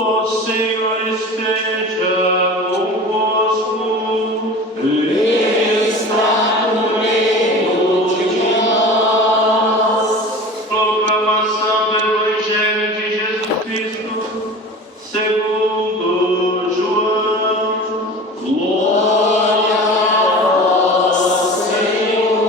O Senhor esteja convosco. Ele está no meio de nós. Proclamação do Evangelho de Jesus Cristo, segundo João. Glória a vós, Senhor.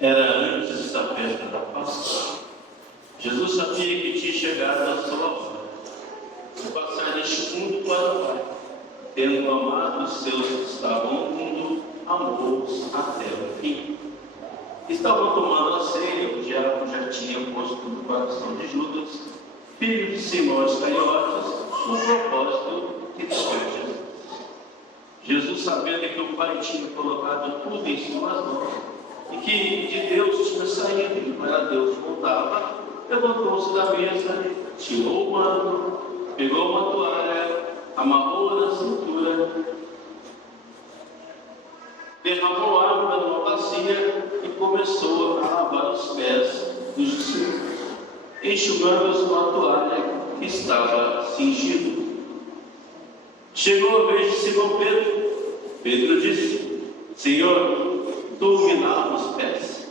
Era antes da festa da Páscoa. Jesus sabia que tinha chegado a sua hora de passar deste mundo para o Pai. Tendo amado os seus que estavam no mundo, amou-os até o fim. Estavam tomando a ceia, o diabo já tinha posto no coração de Judas, filho de Simão Iscariotes, o propósito de trair Jesus. Jesus, sabendo que o Pai tinha colocado tudo em suas mãos, e que de Deus tinha saído e para Deus voltava, levantou-se da mesa, tirou o manto, pegou uma toalha, amarrou-a na cintura, derramou água numa bacia e começou a lavar os pés dos discípulos, enxugando-os com a toalha que estava cingido. Chegou a vez de Simão Pedro. Pedro disse: Senhor, tu me lavas os pés?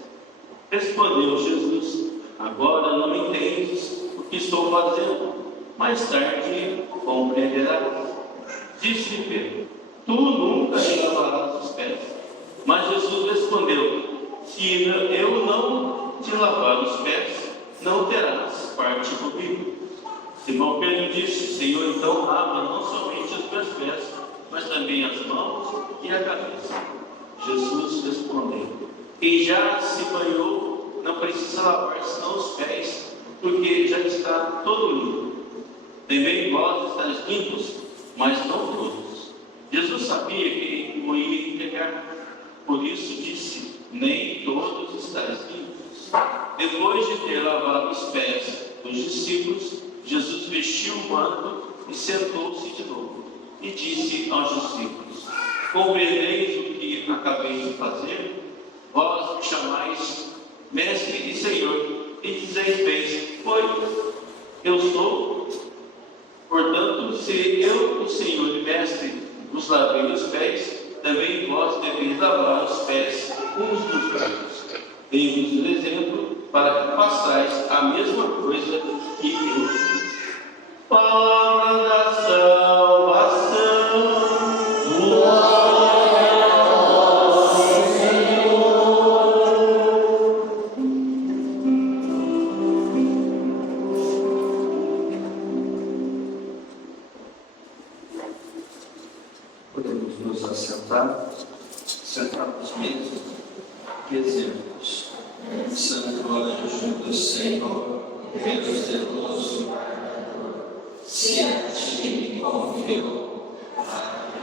Respondeu Jesus: agora não entendes o que estou fazendo, mais tarde compreenderás. Disse-lhe Pedro: tu nunca me lavarás os pés. Mas Jesus respondeu: se eu não te lavar os pés, não terás parte comigo. Simão Pedro disse: Senhor, então lava não somente os meus pés, mas também as mãos e a cabeça. Jesus respondeu: quem já se banhou não precisa lavar senão os pés, porque já está todo limpo. Também vós estáis limpos, mas não todos. Jesus sabia que o ia entregar, por isso disse: nem todos estáis limpos. Depois de ter lavado os pés dos discípulos, Jesus vestiu o manto e sentou-se de novo. E disse aos discípulos: compreendeis o que acabei de fazer? Vós me chamais Mestre e Senhor, e dizeis bem: pois eu sou. Portanto, se eu, o Senhor e Mestre, vos lavei os pés, também vós deveis lavar os pés uns dos outros. Dei-vos o exemplo para que façais a mesma coisa que eu fiz. Palavra da salvação. Glória a vós, Senhor. Podemos nos assentar, sentados mesmo, rezemos. Santo anjo do Senhor, Deus zeloso, se a ti me confiou a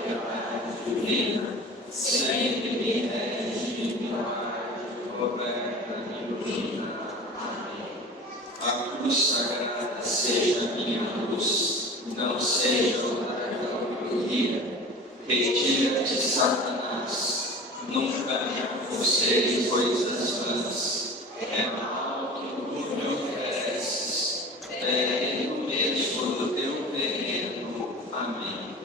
piedade divina, sempre me rege milagre, governa e ilumina. Amém. A cruz sagrada seja minha luz, não seja o dragão que eu guia. Retira-te, Satanás, nunca me aconselhe coisas vãs. É mal que tu me ofereces, veneno mesmo do teu veneno. Amém.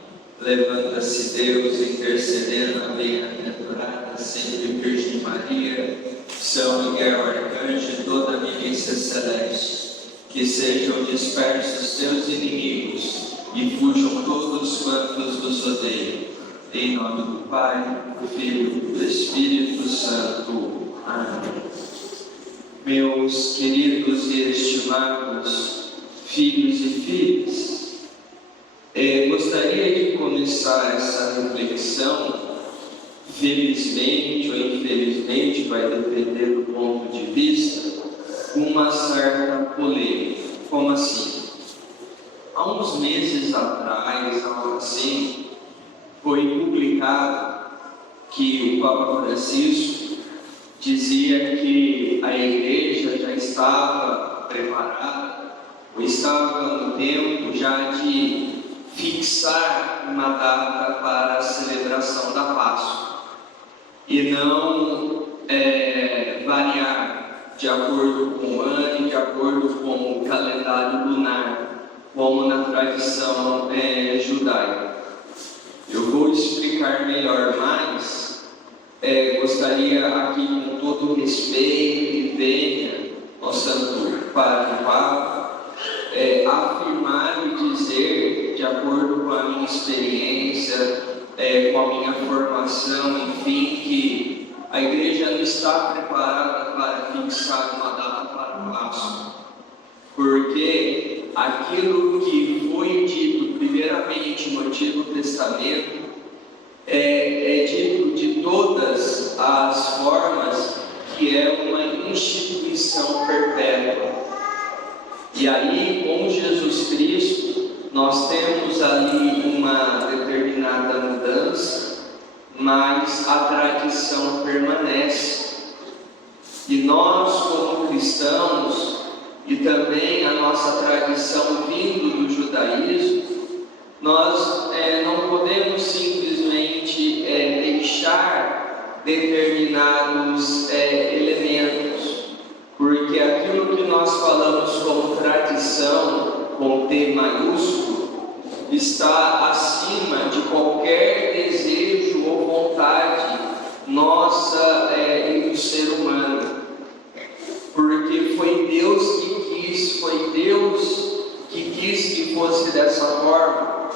Levanta-se Deus, intercedendo a bem-aventurada sempre Virgem Maria, São Miguel Arcanjo e toda a milícia celeste, que sejam dispersos teus inimigos e fujam todos quantos vos odeiam. Em nome do Pai, do Filho e do Espírito Santo. Amém. Meus queridos e estimados filhos e filhas, gostaria de começar essa reflexão, felizmente ou infelizmente, infelizmente vai depender do ponto de vista, uma certa polêmica. Como assim? Há uns meses atrás, algo assim, foi publicado que o Papa Francisco dizia que a igreja já estava preparada, ou estava no tempo já de fixar uma data para a celebração da Páscoa e não variar de acordo com o ano e de acordo com o calendário lunar, como na tradição judaica. Eu vou explicar melhor, mas gostaria aqui, com todo o respeito e venha ao Santo Padre Papa, afirmar e dizer, de acordo com a minha experiência, com a minha formação, enfim, que a igreja não está preparada para fixar uma data para o Páscoa, porque aquilo que foi dito primeiramente no Antigo Testamento é dito de todas as formas que é uma instituição perpétua. E aí, com Jesus Cristo, nós temos ali uma determinada mudança, mas a tradição permanece. E nós, como cristãos, e também a nossa tradição vindo do judaísmo, nós não podemos simplesmente deixar determinados elementos, porque aquilo que nós falamos como tradição, com T maiúsculo, está acima de qualquer desejo ou vontade nossa e do ser humano, porque foi Deus que quis, foi Deus que quis que fosse dessa forma,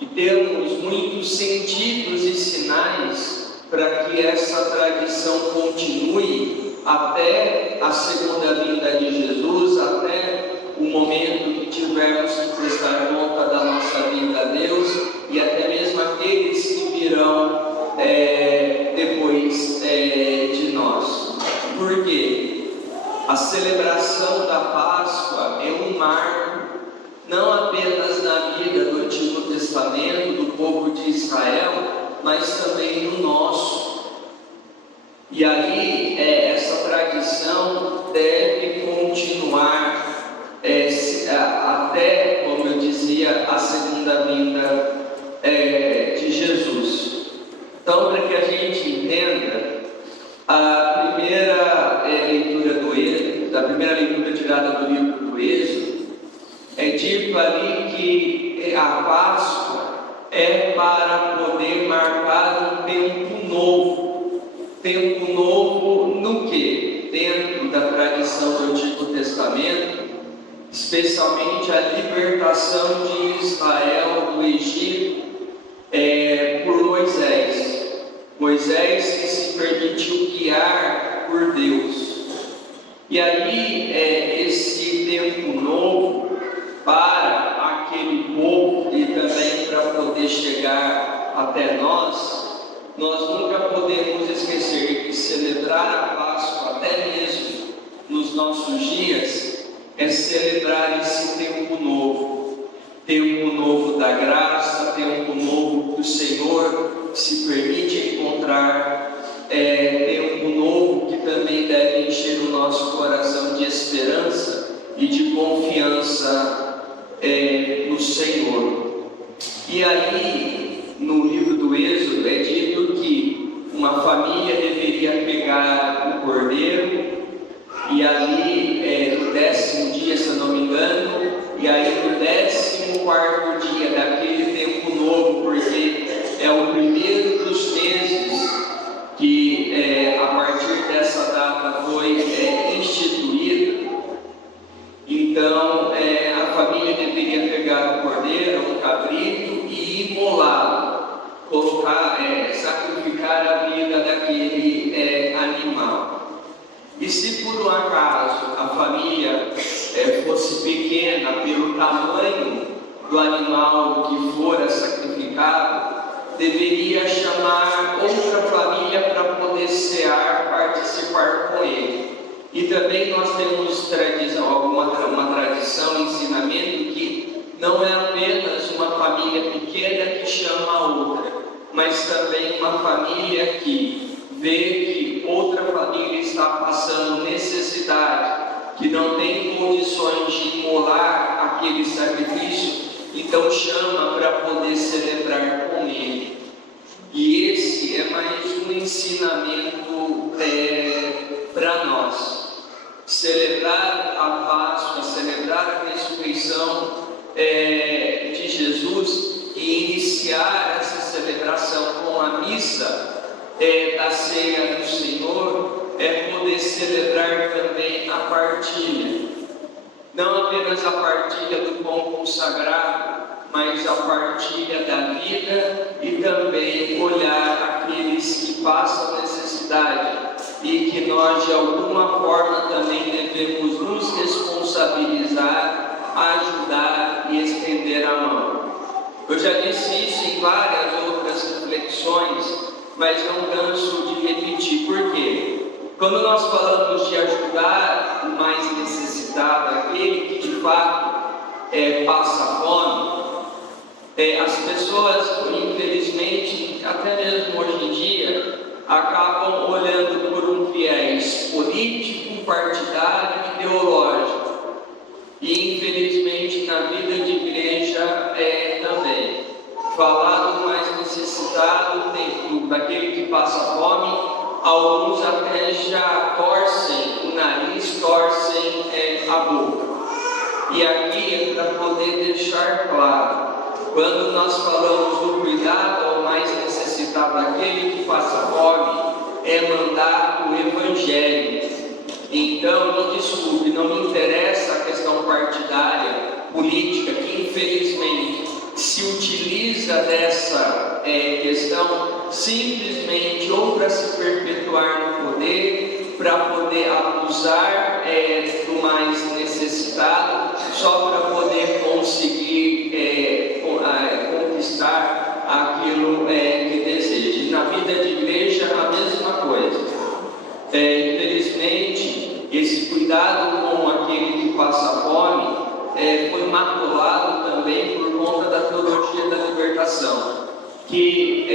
e temos muitos sentidos e sinais para que essa tradição continue até a segunda vinda de Jesus, até o momento que tivermos que prestar conta da nossa vida a Deus, e até mesmo aqueles que virão depois de nós. Por quê? A celebração da Páscoa é um marco, não apenas na vida do Antigo Testamento, do povo de Israel, mas também no nosso. E aí, essa tradição deve continuar até, como eu dizia, a segunda vinda de Jesus. Então, para que a gente entenda, a primeira leitura do Êxodo, da primeira leitura tirada do livro do Êxodo, é dito ali que a Páscoa é para poder marcar um tempo novo. Tempo novo no quê? Dentro da tradição do Antigo Testamento, especialmente a libertação de Israel do Egito por Moisés. Moisés que se permitiu guiar por Deus. E aí, esse tempo novo para aquele povo e também para poder chegar até nós nunca podemos esquecer que celebrar a Páscoa, até mesmo nos nossos dias, é celebrar esse tempo novo da graça, tempo novo que o Senhor se permite encontrar, tempo novo que também deve encher o nosso coração de esperança e de confiança no Senhor. E aí, no livro do Êxodo é dito que uma família deveria pegar o cordeiro, e ali no 10º dia, se eu não me engano, e aí no 14º dia daquele tempo novo, porque é o primeiro dos meses que a partir dessa data foi instituída. Então a família deveria pegar o cordeiro, um cabrito, e imolá-lo, sacrificar a vida daquele animal. E se por um acaso a família fosse pequena pelo tamanho do animal que fora sacrificado, deveria chamar outra família para poder cear, participar E também nós temos uma tradição, ensinamento que não é apenas uma família pequena que chama a outra, mas também uma família que vê que outra família está passando necessidade, que não tem condições de imolar aquele sacrifício, então chama para poder celebrar com ele. E esse é mais um ensinamento para nós. Celebrar a Páscoa, celebrar a ressurreição de Jesus e iniciar essa celebração com a missa da ceia do Senhor é poder celebrar também a partilha. Não apenas a partilha do pão consagrado, mas a partilha da vida e também olhar aqueles que passam necessidade e que nós de alguma forma também devemos nos responsabilizar, ajudar e estender a mão. Eu já disse isso em várias outras reflexões, mas não canso de repetir. Por quê? Quando nós falamos de ajudar o mais necessitado, aquele que de fato passa fome, as pessoas, infelizmente, até mesmo hoje em dia, acabam olhando por um viés político, partidário e ideológico. E infelizmente na vida de igreja também. Falar do mais necessitado, daquele que passa fome, alguns até já torcem o nariz, torcem a boca. E aqui é para poder deixar claro, quando nós falamos do cuidado ao mais necessitado, aquele que passa fome, é mandar o Evangelho. Então, me desculpe, não me interessa a questão partidária, política, que infelizmente se utiliza dessa questão simplesmente ou para se perpetuar no poder, para poder abusar do mais necessitado, só para poder conseguir conquistar aquilo que deseja. Na vida de igreja, a mesma coisa. Infelizmente, esse cuidado com aquele que passa fome foi maculado também por conta da teologia da libertação, que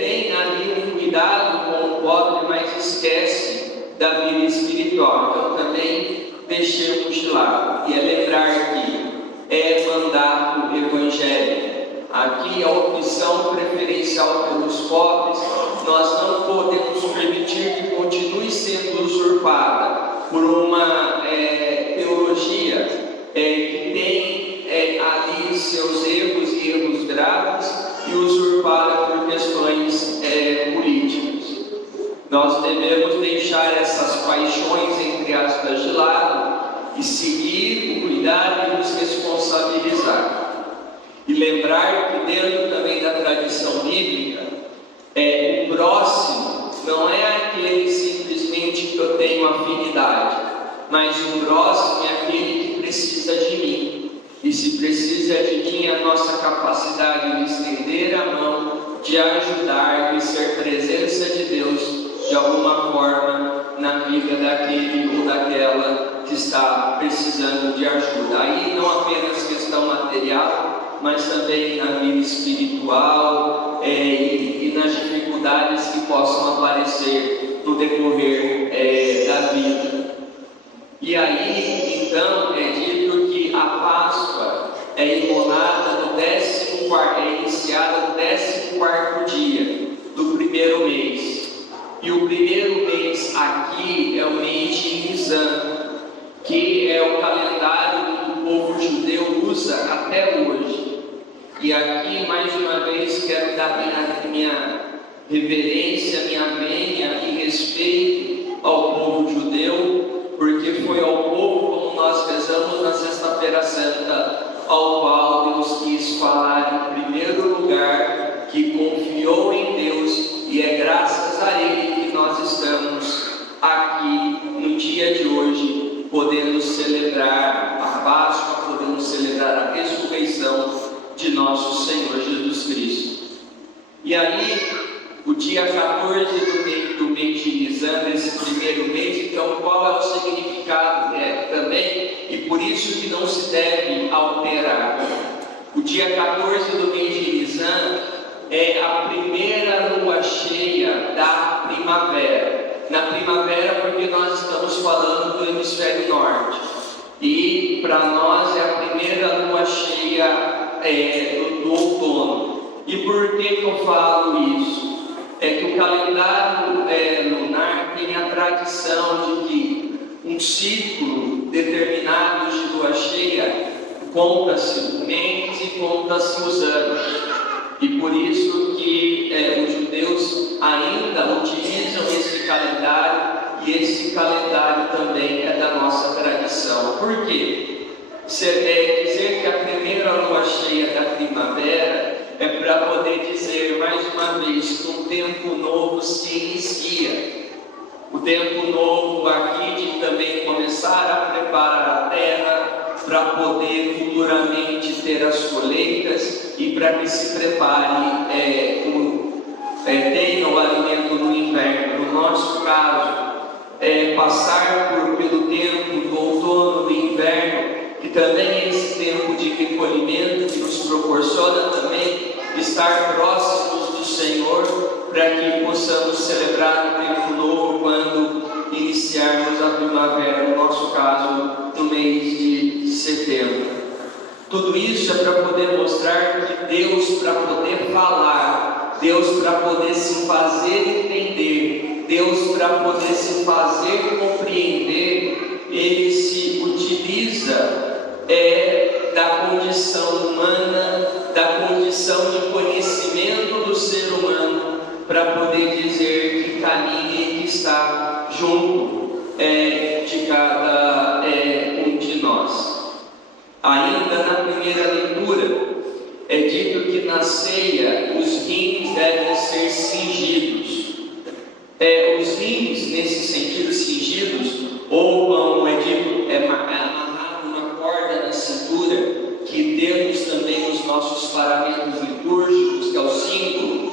tem ali um cuidado com o pobre, mas esquece da vida espiritual. Então também deixemos de lado. E é lembrar que é mandar o Evangelho. Aqui a opção preferencial pelos pobres, nós não podemos permitir que continue sendo usurpada por uma teologia que tem ali seus erros e erros graves e usurpada por questões políticas. Nós devemos deixar essas paixões, entre aspas, de lado e seguir o cuidado e nos responsabilizar. E lembrar que dentro também da tradição bíblica, o próximo não é aquele simplesmente que eu tenho afinidade, mas o próximo é aquele que precisa de mim. E se precisa de mim, a nossa capacidade de estender a mão, de ajudar e ser presença de Deus de alguma forma na vida daquele ou daquela que está precisando de ajuda. Aí não apenas questão material, mas também na vida espiritual e nas dificuldades que possam aparecer no decorrer da vida. E aí, então, é dito que a Páscoa é imolada no 14º, iniciada no 14º dia do primeiro mês. E o primeiro mês aqui é o mês de Nisan, que é o calendário que o povo judeu usa até hoje. E aqui, mais uma vez, quero dar minha reverência, minha vênia e respeito ao povo judeu, porque foi ao povo, como nós rezamos na Sexta-feira Santa, ao qual Deus quis falar em primeiro lugar, que confiou em Deus, e é graças a Ele que nós estamos aqui no dia de hoje, podendo celebrar a Páscoa, podendo celebrar a ressurreição de nosso Senhor Jesus Cristo. E aí, o dia 14 do mês de Nisan, desse primeiro mês, então qual é o significado isso que não se deve alterar. O dia 14 do mês de Nisan é a primeira lua cheia da primavera. Na primavera, porque nós estamos falando do hemisfério norte. E para nós é a primeira lua cheia do outono. E por que eu falo isso? É que o calendário lunar tem a tradição de que um ciclo determinado de lua cheia conta-se os meses e conta-se os anos. E por isso que os judeus ainda utilizam esse calendário, e esse calendário também é da nossa tradição. Por quê? Dizer que a primeira lua cheia da primavera é para poder dizer mais uma vez que um tempo novo se inicia. O tempo novo aqui de também começar a preparar a terra para poder futuramente ter as colheitas e para que se prepare, tenha o alimento no inverno. No nosso caso, passar pelo tempo do outono, do inverno, que também é esse tempo de recolhimento que nos proporciona também estar próximos do Senhor, para que possamos celebrar o tempo novo quando iniciarmos a primavera, no nosso caso, no mês de setembro. Tudo isso é para poder mostrar que Deus, para poder falar, Deus para poder se fazer entender, Deus para poder se fazer compreender, Ele se utiliza da condição humana, da condição de conhecimento do ser humano, para poder dizer que caminha e que está junto de cada um de nós. Ainda na primeira leitura, é dito que na ceia os rins devem ser cingidos. Os rins, nesse sentido, cingidos, ou como é dito, amarrado uma corda na cintura, que temos também nos nossos paramentos litúrgicos, que é o símbolo.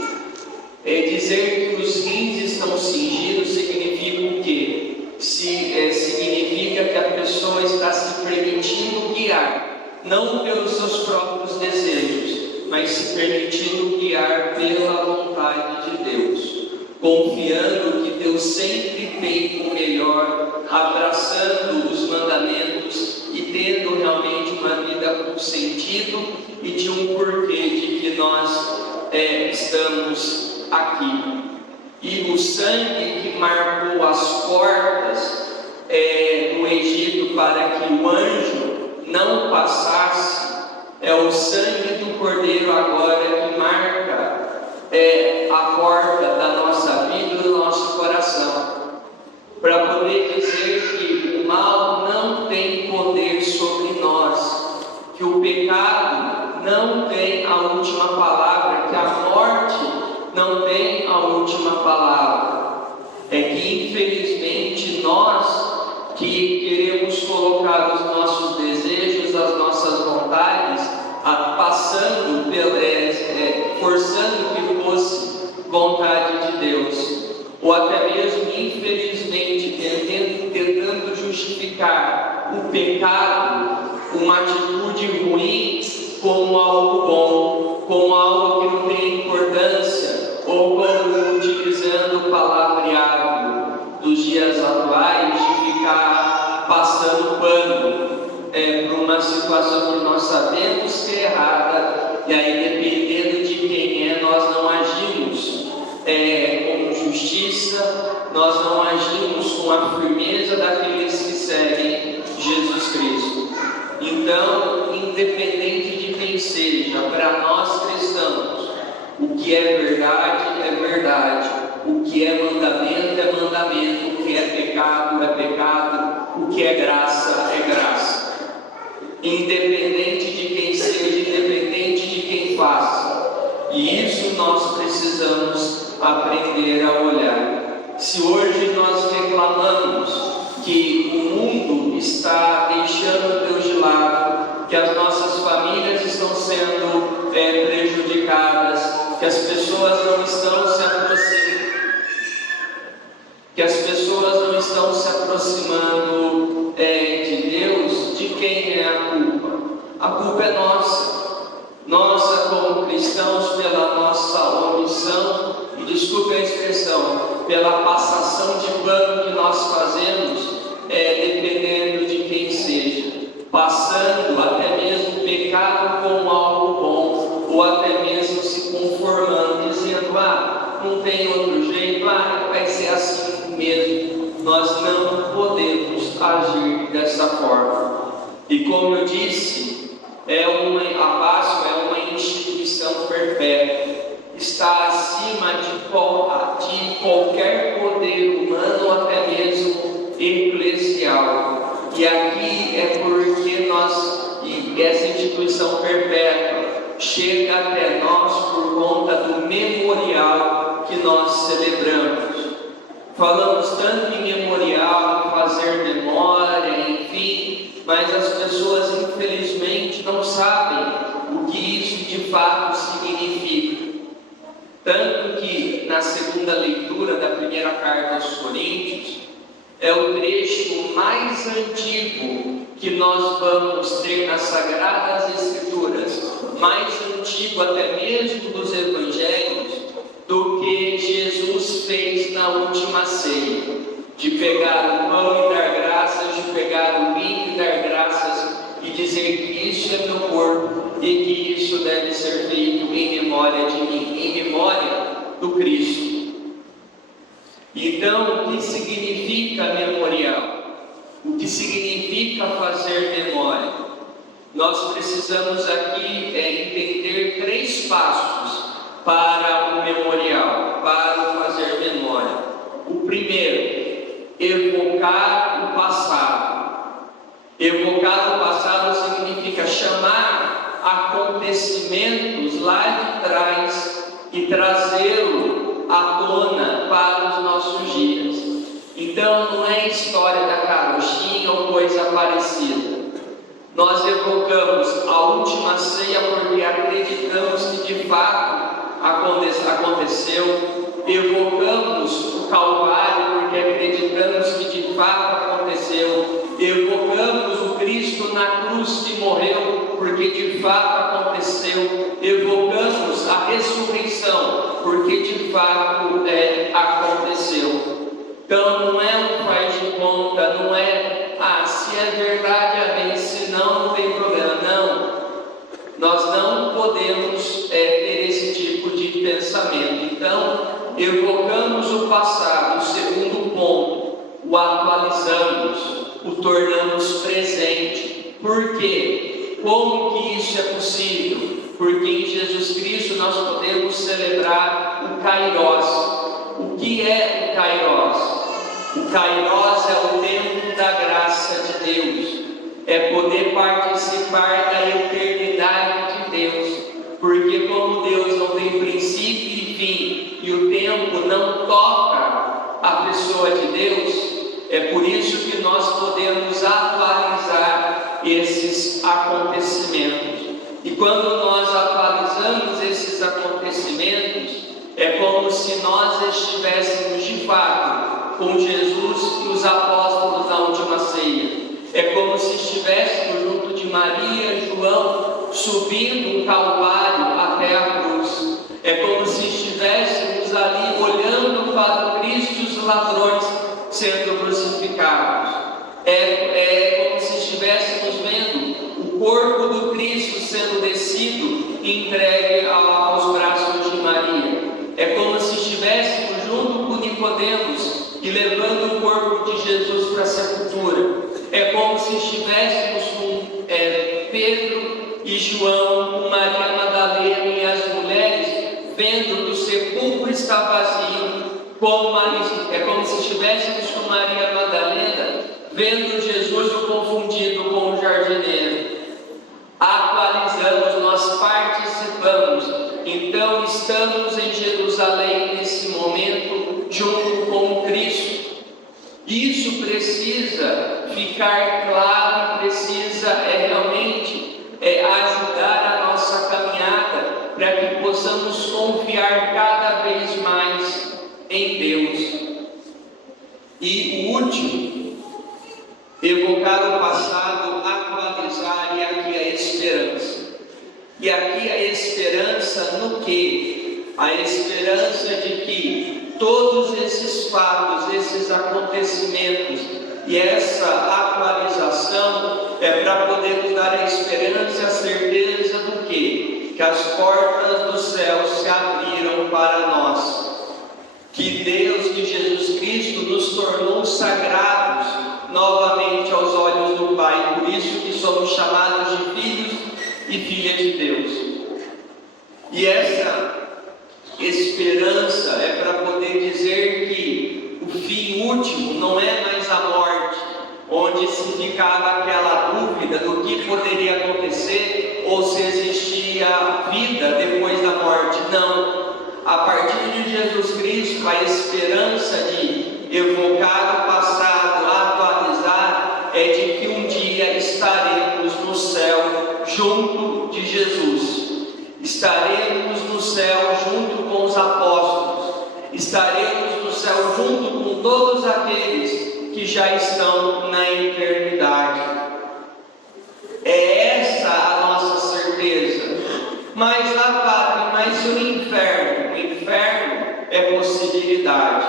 Dizer que os rins estão cingidos significa o quê? Significa que a pessoa está se permitindo guiar, não pelos seus próprios desejos, mas se permitindo guiar pela vontade de Deus, confiando que Deus sempre tem o melhor, abraçando os mandamentos e tendo realmente uma vida com sentido e de um porquê de que nós estamos aqui. E o sangue que marcou as portas no Egito para que o anjo não passasse, é o sangue do Cordeiro agora que marca a porta da nossa vida e do nosso coração, para poder dizer que o mal não tem poder sobre nós, que o pecado não tem a última palavra, que a morte não tem a última palavra. É que infelizmente nós que queremos colocar os nossos desejos, as nossas vontades, passando, forçando que fosse vontade de Deus, ou até mesmo infelizmente tentando justificar o pecado, uma atitude ruim, como algo bom, como algo que não tem importância, ou como utilizando o palavreado dos dias atuais de ficar passando pano para uma situação que nós sabemos que é errada, e aí dependendo de quem nós não agimos com justiça, nós não agimos com a firmeza daqueles que seguem Jesus Cristo. Então, independente de quem seja, para nós cristãos, o que é verdade, o que é mandamento, o que é pecado, o que é graça. Independente de quem seja, independente de quem faça. E isso nós precisamos aprender a olhar. Se hoje nós reclamamos que o mundo está deixando Deus de lado, que as nossas famílias estão sendo prejudicadas, que as pessoas não estão se aproximando, de Deus, de quem é A culpa é nossa como cristãos, pela nossa omissão, e desculpe a expressão, pela passação de pano que nós fazemos, dependendo de quem seja, passando até mesmo o pecado como algo bom, ou até mesmo se conformando, dizendo, não tem outro jeito, vai ser assim mesmo. Nós não podemos agir dessa forma. E como eu disse, a Páscoa é uma instituição perpétua, está acima de qualquer poder humano, até mesmo eclesial. E aqui é porque essa instituição perpétua chega até nós por conta do memorial que nós celebramos. Falamos tanto em memorial, em fazer memória, enfim, mas as pessoas infelizmente não sabem o que isso de fato significa. Tanto que na segunda leitura da primeira carta aos Coríntios, é o trecho mais antigo que nós vamos ter nas Sagradas Escrituras, mais antigo até mesmo dos Evangelhos, do que Jesus fez na última ceia, de pegar o pão e dar graças, de pegar o vinho e dar graças, e dizer que isso é meu corpo, e que isso deve ser feito em memória de mim, em memória do Cristo. Então, o que significa memorial? O que significa fazer memória? Nós precisamos aqui entender 3 passos para o memorial, para o fazer memória. O primeiro, evocar o passado. Evocar o passado significa chamar acontecimentos lá de trás e trazê-lo à tona para os nossos dias. Então não é história da carochinha ou coisa parecida. Nós evocamos a última ceia porque acreditamos que de fato aconteceu. Evocamos o Calvário porque acreditamos que de fato aconteceu. Evocamos o Cristo na cruz que morreu porque de fato aconteceu. Evocamos a ressurreição porque de fato aconteceu. Então não é um faz de conta, não é se é verdade, amém, se não tem problema. Não, nós não podemos ter esse tipo de pensamento. Então evocamos o passado. O segundo ponto, o atualizamos, o tornamos presente. Por quê? Como que isso é possível? Porque em Jesus Cristo nós podemos celebrar o Kairos. O que é o Kairos? O Kairos é o tempo da graça de Deus, é poder participar da eternidade de Deus, porque como Deus não tem princípio e fim, e o tempo não toca a pessoa de Deus, é por isso que nós podemos atualizar esses acontecimentos. E quando nós atualizamos esses acontecimentos, é como se nós estivéssemos de fato com Jesus e os apóstolos na última ceia. É como se estivéssemos junto de Maria e João, subindo o Calvário até a cruz. É como se estivéssemos ali olhando para o Cristo e os ladrões sendo crucificados. É como se estivéssemos vendo o corpo do Cristo sendo descido e entregue aos braços de Maria. É como se estivéssemos junto com Nicodemos e levando o corpo de Jesus para a sepultura. É como se estivéssemos com Pedro e João, com Maria Madalena e as mulheres, vendo que o sepulcro está vazio. É como se estivéssemos com Maria Madalena, vendo Jesus confundido com o jardineiro. Atualizamos, nós participamos. Então estamos em Jerusalém nesse momento, junto com Cristo. Isso precisa ficar claro, precisa realmente ajudar a nossa caminhada, para que possamos confiar cada vez mais em Deus. E o último, evocar o passado, atualizar, e aqui a esperança. E aqui a esperança no quê? A esperança de que todos esses fatos, esses acontecimentos e essa atualização é para poder nos dar a esperança e a certeza do quê? Que as portas do céu se abriram para nós. Que Deus, que Jesus Cristo nos tornou sagrados novamente aos olhos do Pai. Por isso que somos chamados de filhos e filhas de Deus. E essa esperança é para poder dizer que o fim último não é mais a morte, onde se ficava aquela dúvida do que poderia acontecer ou se existia vida depois da morte. Não. A partir de Jesus Cristo, a esperança de evocar o passado, atualizar, é de que um dia estaremos no céu junto de Jesus. Estaremos no céu junto com os apóstolos. Estaremos no céu junto com todos aqueles que já estão na eternidade. É essa a nossa certeza. Mas lá, Padre, mas o inferno? O inferno é possibilidade.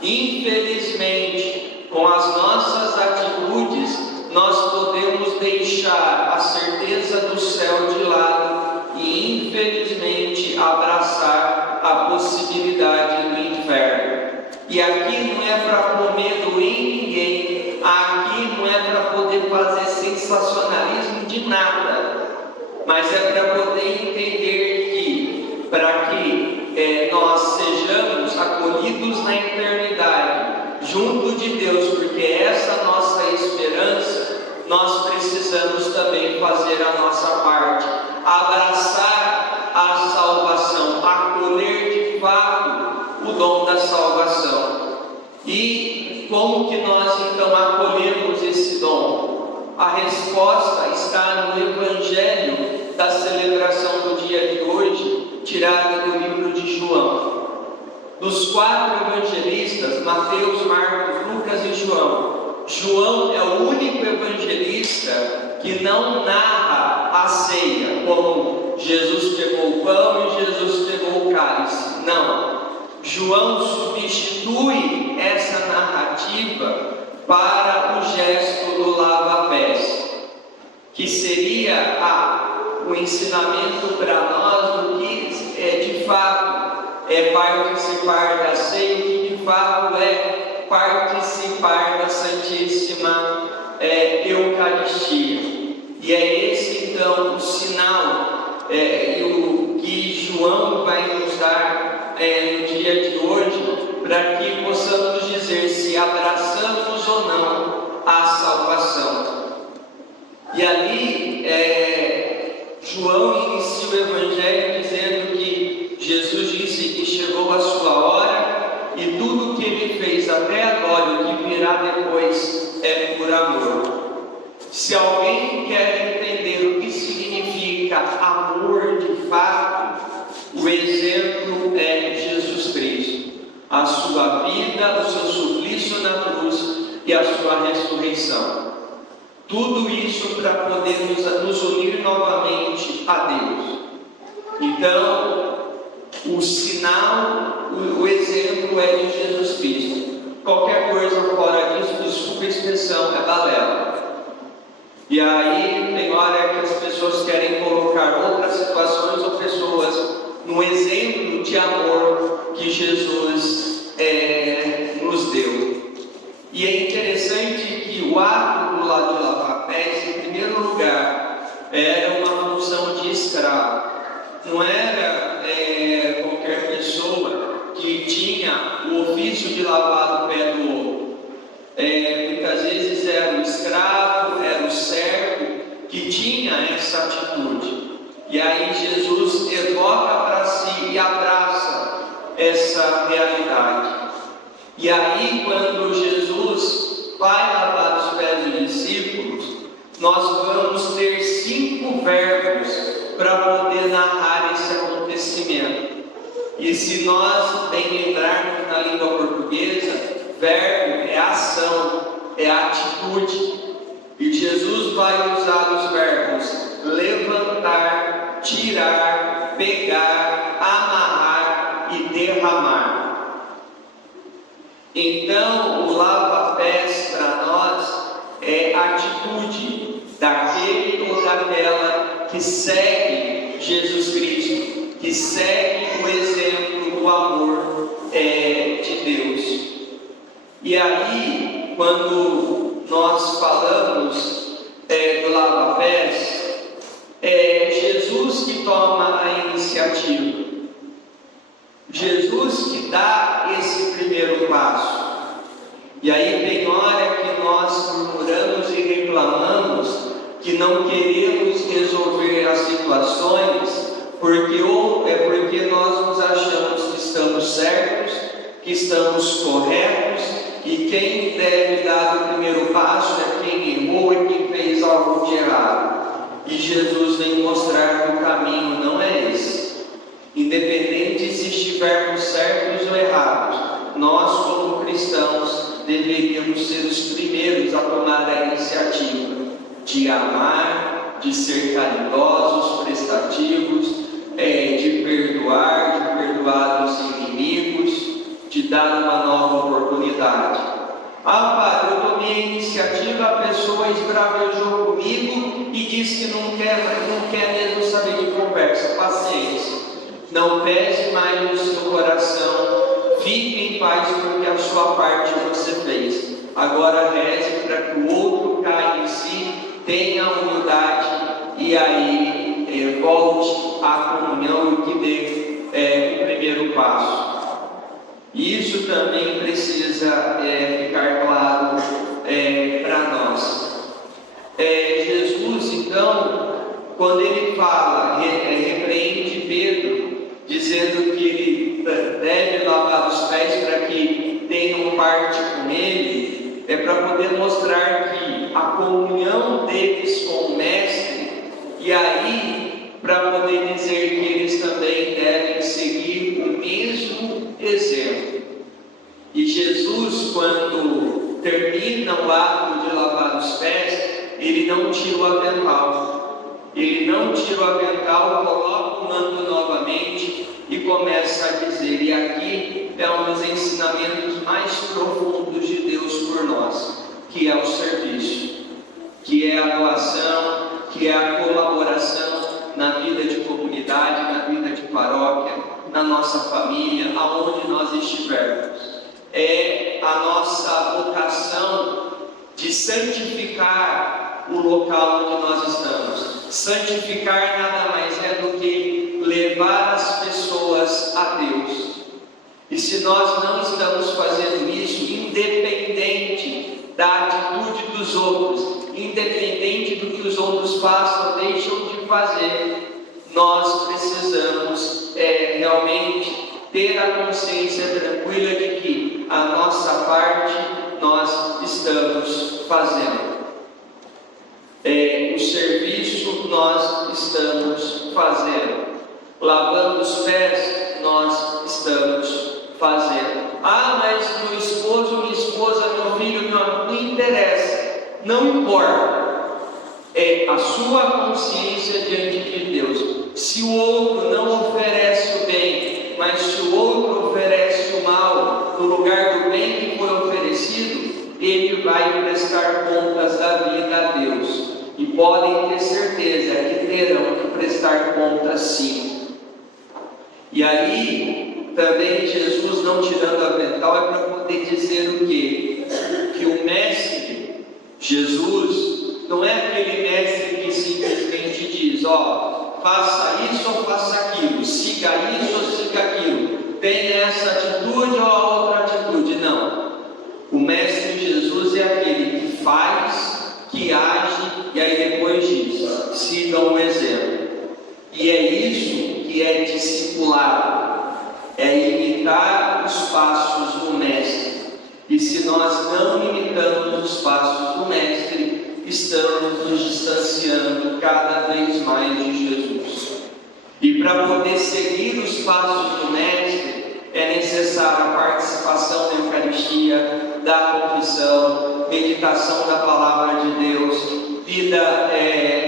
Infelizmente, com as nossas atitudes, nós podemos deixar a certeza do céu de lado e, infelizmente, abraçar a possibilidade do inferno. E aqui não é para pôr medo em ninguém, aqui não é para poder fazer sensacionalismo de nada, mas é para poder entender que, para que nós sejamos acolhidos na eternidade, junto de Deus, porque essa é a nossa esperança, nós precisamos também fazer a nossa parte, abraçar a salvação, acolher de fato o dom da salvação. E como que nós então acolhemos esse dom? A resposta está no Evangelho da celebração do dia de hoje, tirada do livro de João. Dos 4 evangelistas, Mateus, Marcos, Lucas e João, João é o único evangelista que não narra a ceia, como Jesus pegou o pão e Jesus pegou o cálice. Não. João substitui essa narrativa para o gesto do lava-pés, que seria o ensinamento para nós do que de fato é participar da ceia, que de fato é participar da Santíssima Eucaristia. E é esse então o sinal o que João vai nos dar no dia de hoje, para que possamos dizer se abraçamos ou não a salvação. E ali João inicia o Evangelho dizendo que Jesus disse que chegou a sua hora e tudo o que ele fez até agora, o que virá depois, é por amor. Se alguém quer entender o que significa amor de fato, o exemplo é Jesus Cristo. A sua vida, o seu suplício na cruz e a sua ressurreição. Tudo isso para poder nos unir novamente a Deus. Então, o sinal, o exemplo é de Jesus Cristo. Qualquer coisa fora disso, desculpa a expressão, é balela. E aí, tem hora que as pessoas querem colocar outras situações ou pessoas no exemplo de amor que Jesus nos deu. E é interessante que o ato do lado de lavar-pés, em primeiro lugar, era uma função de escravo. Não era qualquer pessoa que tinha o ofício de lavar o pé do outro. Muitas vezes era o escravo, era o servo que tinha essa atitude. E aí Jesus evoca para si e abraça essa realidade. E aí, quando Jesus vai lavar os pés dos discípulos, nós vamos ter 5 verbos para poder narrar esse acontecimento. E se nós bem lembrarmos na língua portuguesa, verbo é ação, é atitude. E Jesus vai usar os verbos levantar, tirar atitude daquele ou daquela que segue Jesus Cristo, que segue o exemplo do amor de Deus. E aí, quando nós falamos do lava-pés, é Jesus que toma a iniciativa, Jesus que dá esse primeiro passo. E aí tem hora que nós murmuramos e reclamamos que não queremos resolver as situações porque nós nos achamos que estamos certos, que estamos corretos, e quem deve dar o primeiro passo é quem errou e quem fez algo de errado. E Jesus vem mostrar que o caminho não é esse. Independente se estivermos certos ou errados, nós como cristãos deveríamos ser os primeiros a tomar a iniciativa de amar, de ser caridosos, prestativos, de perdoar os inimigos, de dar uma nova oportunidade. Padre, eu tomei a iniciativa, a pessoa esbravejou comigo e disse que não quer mesmo saber de conversa. Paciência, não pese mais no seu coração, fique em paz porque a sua parte você fez. Agora reze para que o outro caia em si, tenha humildade e aí volte à comunhão e que dê o primeiro passo. Isso também precisa ficar claro para nós. Jesus, então, quando ele fala, repreende Pedro, dizendo que ele deve lavar os pés para que tenham parte com ele, para poder mostrar que a comunhão deles com o Mestre, e aí para poder dizer que eles também devem seguir o mesmo exemplo. E Jesus, quando termina o ato de lavar os pés, ele não tira o avental. Ele não tira o avental, coloca o manto novamente e começa a dizer, e aqui é um dos ensinamentos mais profundos de Deus por nós, que é o serviço, que é a doação, que é a colaboração na vida de comunidade, na vida de paróquia, na nossa família, aonde nós estivermos. É a nossa vocação de santificar o local onde nós estamos. Santificar nada mais é do que levar as pessoas a Deus. E se nós não estamos fazendo isso, independente da atitude dos outros, independente do que os outros façam ou deixam de fazer, nós precisamos realmente ter a consciência tranquila de que a nossa parte nós estamos fazendo. O serviço nós estamos fazendo. Lavando os pés nós estamos fazendo. Mas meu esposo, minha esposa, meu filho, não interessa. Não importa. É a sua consciência diante de Deus. Se o outro não oferece o bem, mas se o outro oferece o mal no lugar do bem que foi oferecido, ele vai prestar contas da vida a Deus. E podem ter certeza que terão que prestar contas sim. E aí, também Jesus, não tirando o avental, é para poder dizer o quê? Que o Mestre, Jesus, não é aquele Mestre que simplesmente diz, faça isso ou faça aquilo, siga isso ou siga aquilo, tenha essa atitude ou a outra atitude. Não. O Mestre Jesus é aquele que faz, que age, e aí depois diz, sigam o exemplo. E é isso que é discipulado, é imitar os passos do Mestre. E se nós não imitamos os passos do Mestre, estamos nos distanciando cada vez mais de Jesus. E para poder seguir os passos do Mestre, é necessária a participação da Eucaristia, da confissão, meditação da Palavra de Deus, vida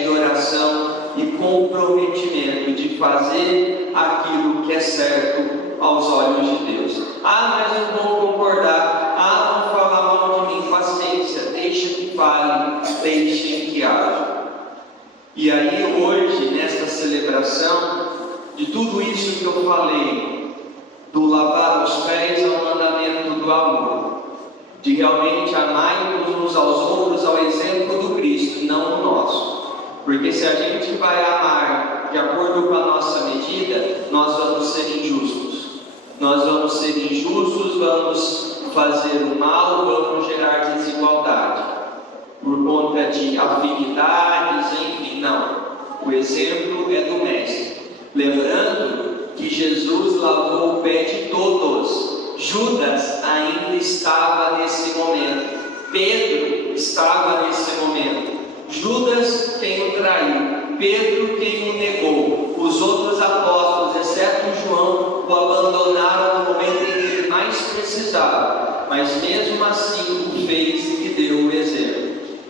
de oração e comprometimento de fazer aquilo que é certo aos olhos de Deus. Mas não vou concordar. Não falar mal de mim. Paciência, deixa que fale, deixe E aí hoje, nesta celebração, de tudo isso que eu falei, do lavar os pés ao mandamento do amor, de realmente amar uns aos outros ao exemplo do Cristo, não o nosso. Porque se a gente vai amar de acordo com a nossa medida, nós vamos ser injustos. Nós vamos ser injustos, vamos fazer o mal, vamos gerar desigualdade. Por conta de afinidades, enfim, não. O exemplo é do Mestre. Lembrando que Jesus lavou o pé de todos. Judas ainda estava nesse momento. Pedro estava nesse momento. Judas quem o traiu, Pedro quem o negou. Os outros apóstolos, exceto João, o abandonaram no momento em que ele mais precisava. Mas mesmo assim o fez e deu o exemplo.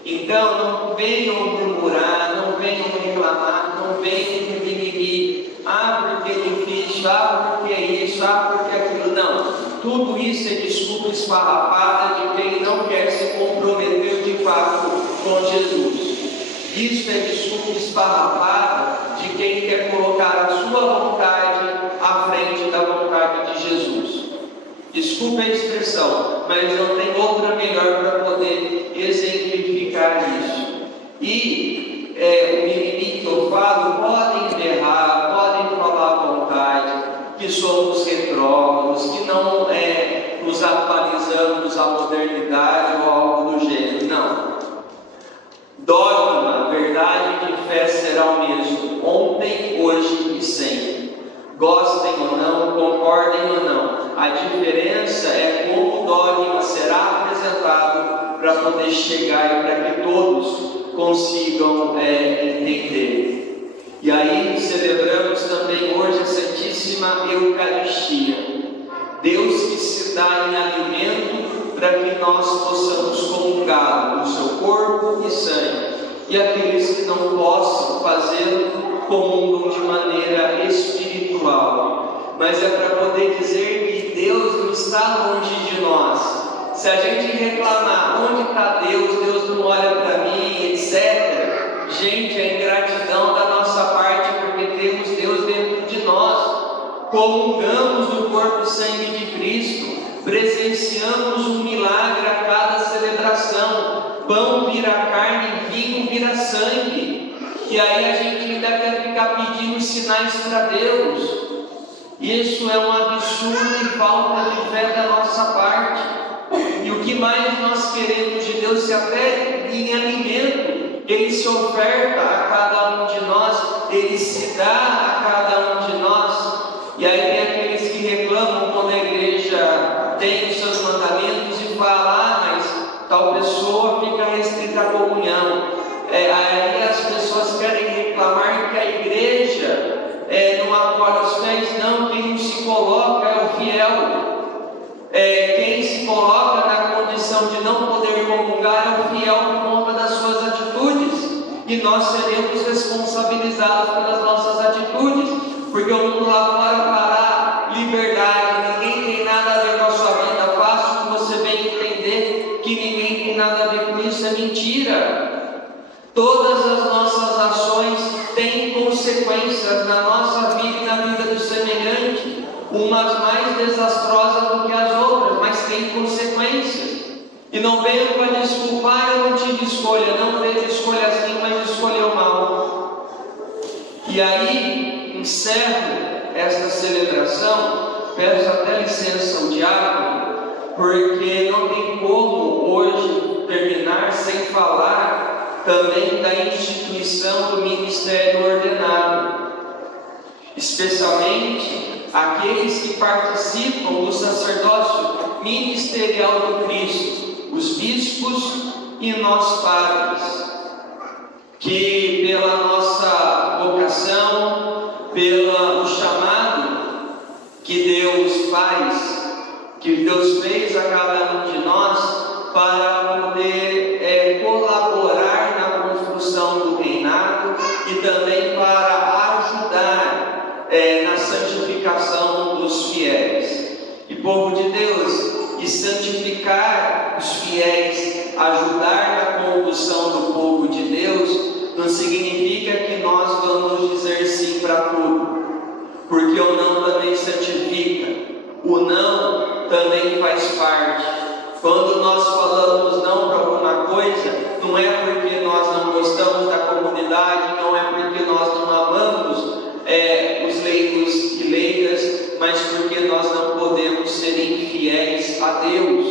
Então não venham murmurar, não venham reclamar, não venham mimimi. Porque é difícil, porque é isso, porque é aquilo. Não, tudo isso é desculpa esfarrapada de quem não quer se comprometer de fato com Jesus. Isso é desculpa esfarrapada de quem quer colocar a sua vontade à frente da vontade de Jesus. Desculpa a expressão, mas não tem outra melhor para poder exemplificar isso. E o mimimi que eu falo, podem errar, podem falar à vontade, que somos retrógrados, que não nos atualizamos à modernidade ou algo do gênero. Não. Dogma, verdade de fé será o mesmo, ontem, hoje e sempre. Gostem ou não, concordem ou não. A diferença é como o dogma será apresentado para poder chegar e para que todos consigam entender. E aí celebramos também hoje a Santíssima Eucaristia. Deus que se dá em alimento para que nós possamos comungar o seu corpo e sangue. E aqueles que não possam fazê-lo, comungam de maneira espiritual. Mas é para poder dizer que Deus não está longe de nós. Se a gente reclamar, onde está Deus? Deus não olha para mim, etc. Gente, é ingratidão da nossa parte, porque temos Deus dentro de nós. Comungamos do corpo e sangue de Cristo, presenciamos um milagre a cada celebração. Pão vira carne, vinho vira sangue. E aí a gente ainda quer ficar pedindo sinais para Deus. Isso é um absurdo e falta de fé da nossa parte. E o que mais nós queremos de Deus, se até em alimento Ele se oferta a cada um de nós, Ele se dá a cada um de nós. E aí tem aqueles que reclamam quando a igreja tem os seus mandamentos e fala, mas tal pessoa fica restrita à comunhão. Aí as pessoas querem reclamar que a igreja não acolhe os pés. Não, quem não se coloca é o fiel. Quem se coloca na condição de não poder comungar é o fiel por conta das suas atitudes. E nós seremos responsabilizados pelas nossas atitudes, porque o mundo lá fora fará liberdade, ninguém tem nada a ver com a sua vida. Fácil que você bem entender que ninguém tem nada a ver com isso, é mentira. Todas as nossas ações têm consequências na nossa vida e na vida do semelhante, umas mais desastrosas do que as outras, mas têm consequências. E não venham para desculpar, eu não tive escolha. Não teve escolha assim, mas escolheu mal. E aí encerro esta celebração, peço até licença ao diácono, porque não tem como hoje terminar sem falar também da instituição do ministério ordenado, especialmente aqueles que participam do sacerdócio ministerial do Cristo, os bispos e nós padres, que pela nossa vocação, pelo chamado que Deus faz, que Deus fez a cada um de nós para poder colaborar na construção do reinado e também para ajudar na santificação dos fiéis. E povo de Deus, e santificar os fiéis, ajudar na condução do povo de Deus, não significa que nós vamos dizer sim para tudo, porque o não também santifica, o não também faz parte. Quando nós falamos não para alguma coisa, não é porque nós não gostamos da comunidade, não é porque nós não amamos os leigos e leigas, mas porque nós não podemos ser infiéis a Deus.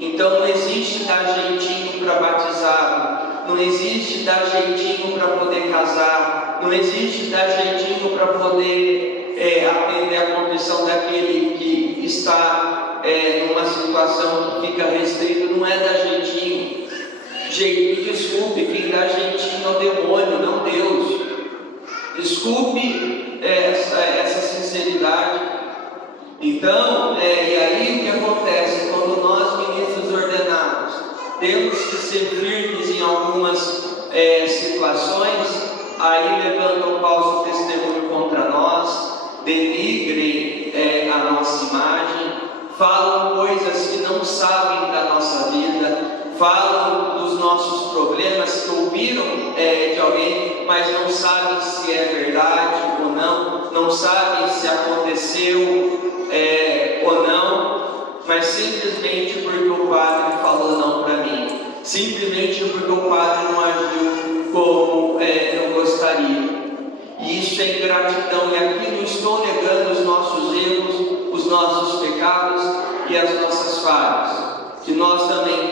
Então não existe dar jeitinho para batizado, não existe dar jeitinho para poder casar, não existe dar jeitinho para poder atender a confissão daquele que está numa situação que fica restrito. Não é dar jeitinho. Me desculpe, quem dá jeitinho é o demônio, não Deus. Desculpe essa sinceridade. Então, e aí o que acontece? Quando nós, ministros ordenados, temos que ser firmes em algumas situações, aí levantam falso testemunho contra nós, denigrem a nossa imagem, falam coisas que não sabem da nossa vida, falam dos nossos problemas que ouviram de alguém, mas não sabem se é verdade ou não sabem se aconteceu ou não, mas simplesmente porque o padre falou não para mim, simplesmente porque o padre não agiu como eu gostaria. E isso é ingratidão, e aqui não estou negando os nossos erros, os nossos pecados e as nossas falhas, que nós também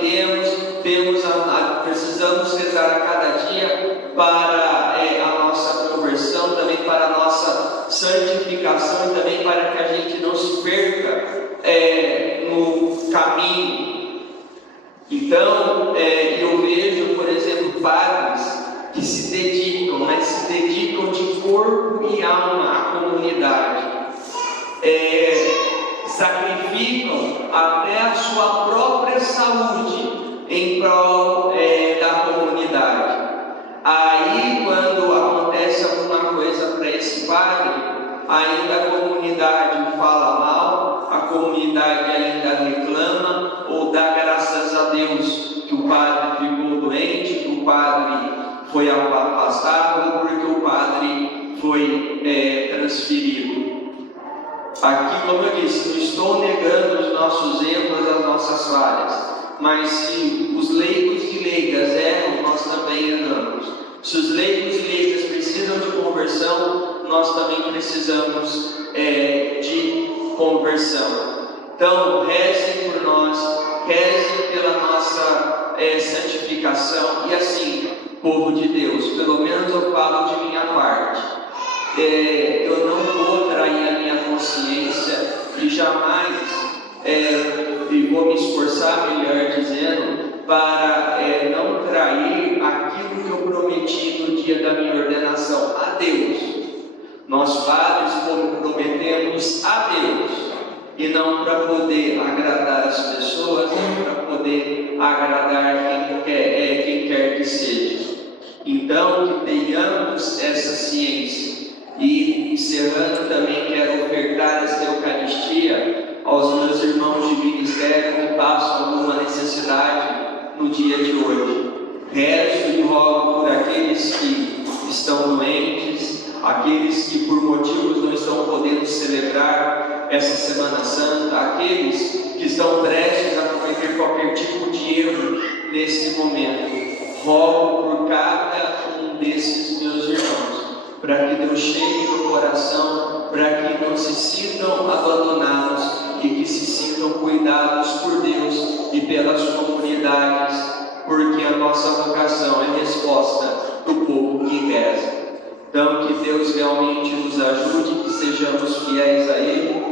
precisamos rezar a cada dia para a nossa conversão, também para a nossa santificação, e também para que a gente não se perca no caminho. Então, eu vejo, por exemplo, padres que se dedicam, mas se dedicam de corpo e alma à comunidade, sacrificam até a sua própria saúde em prol da comunidade. Aí, quando acontece alguma coisa para esse padre, ainda a comunidade fala mal, a comunidade ainda reclama ou dá graças a Deus que o padre ficou doente, que o padre foi afastado ou porque o padre foi transferido. Aqui, como eu disse, não estou negando os nossos erros, as nossas falhas, mas se os leigos e leigas erram, nós também erramos. Se os leigos e leigas precisam de conversão, nós também precisamos de conversão. Então, rezem por nós, rezem pela nossa santificação, e assim, povo de Deus, pelo menos eu falo de minha parte, eu não vou trair a minha consciência e jamais vou me esforçar, melhor dizendo, para não trair aquilo que eu prometi no dia da minha ordenação a Deus. Nós padres prometemos a Deus, e não para poder agradar as pessoas, não para poder agradar quem quer que seja. Então, que tenhamos essa ciência. E encerrando, também quero ofertar esta Eucaristia aos meus irmãos de ministério que passam alguma necessidade no dia de hoje. Rezo e rogo por aqueles que estão doentes, aqueles que por motivos não estão podendo celebrar essa Semana Santa, aqueles que estão prestes a cometer qualquer tipo de erro nesse momento. Rogo por cada um desses meus irmãos, para que Deus chegue no coração, para que não se sintam abandonados e que se sintam cuidados por Deus e pelas comunidades, porque a nossa vocação é resposta do povo que reza. Então, que Deus realmente nos ajude, que sejamos fiéis a Ele,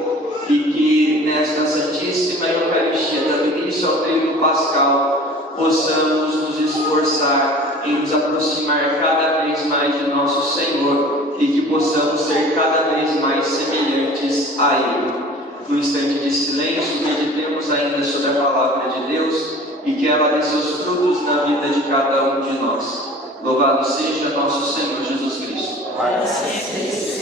e que nesta Santíssima Eucaristia, dando início ao trigo pascal, possamos nos esforçar em nos aproximar cada vez mais de nosso Senhor, e que possamos ser cada vez mais semelhantes a Ele. No instante de silêncio, meditemos ainda sobre a palavra de Deus, e que ela dê seus frutos na vida de cada um de nós. Louvado seja nosso Senhor Jesus Cristo. Para sempre.